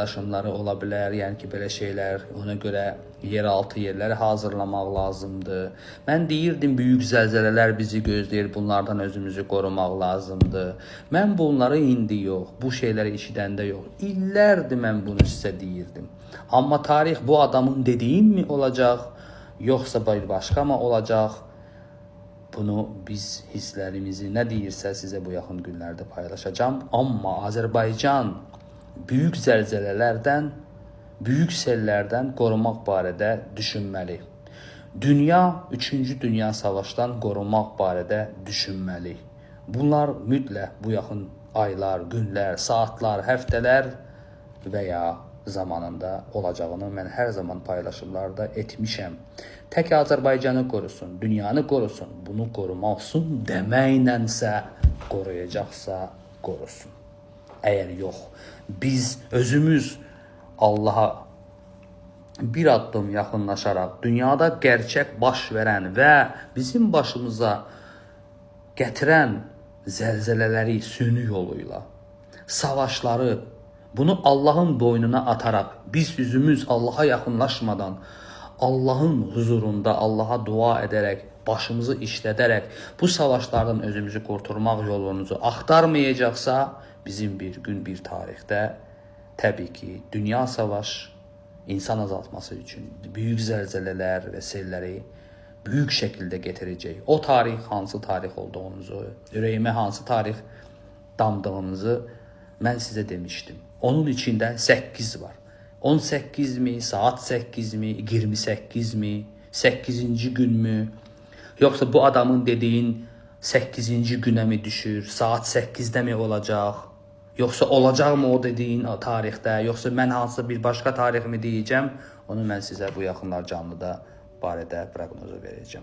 paylaşımları ola bilər, yəni ki, belə şeylər, ona görə yeraltı yerləri hazırlamaq lazımdır. Mən deyirdim, büyük zəlzələlər bizi gözləyir, bunlardan özümüzü qorumaq lazımdır. Mən bunları indi yox, bu şeyləri eşidəndə yox, illərdir mən bunu sizə deyirdim. Amma tarix bu adamın dediyim mi olacaq, yoxsa başqa mı olacaq? Bunu biz hisslərimizi nə deyirsə sizə bu yaxın günlərdə paylaşacağım. Amma Azərbaycan büyük zəlzələlərdən, büyük sellərdən qorumaq barədə düşünməli. Dünya 3-cü Dünya Savaşdan qorunmaq barədə düşünməli. Bunlar mütləq bu yaxın aylar, günlər, saatlar, həftələr və ya zamanında olacağını mən hər zaman paylaşımlarda etmişəm. Tək Azərbaycanı qorusun, dünyanı qorusun, bunu qorumasın deməkləsə qoruyacaqsa qorusun. Əgər yox, biz özümüz Allaha bir addım yaxınlaşaraq dünyada gerçək baş verən və bizim başımıza gətirən zəlzələləri süni yoluyla, savaşları Bunu Allah'ın boynuna atarak, biz üzümüz Allah'a yakınlaşmadan, Allah'ın huzurunda Allah'a dua ederek, başımızı işlederek bu savaşlardan özümüzü kurtarmak yolunuzu aktarmayacaksa, bizim bir gün bir tarihte tabii ki dünya savaş, insan azaltması için büyük zelzeleler ve selleri büyük şekilde getirecek. O tarih hansı tarih olduğunuzu, yüreğime hansı tarih damdığınızı ben size demiştim. Onun içinde 8 var. 18 mi, saat 8 mi, 28 mi, 8. gün mü? Yoksa bu adamın dediğin 8. güne mi düşür, saat 8'de mi olacak? Yoksa olacak mı o dediğin tarihte? Yoksa ben hansısa bir başka tarih mi diyeceğim? Onu ben size bu yakınlar canlıda barədə proqnozu vereceğim.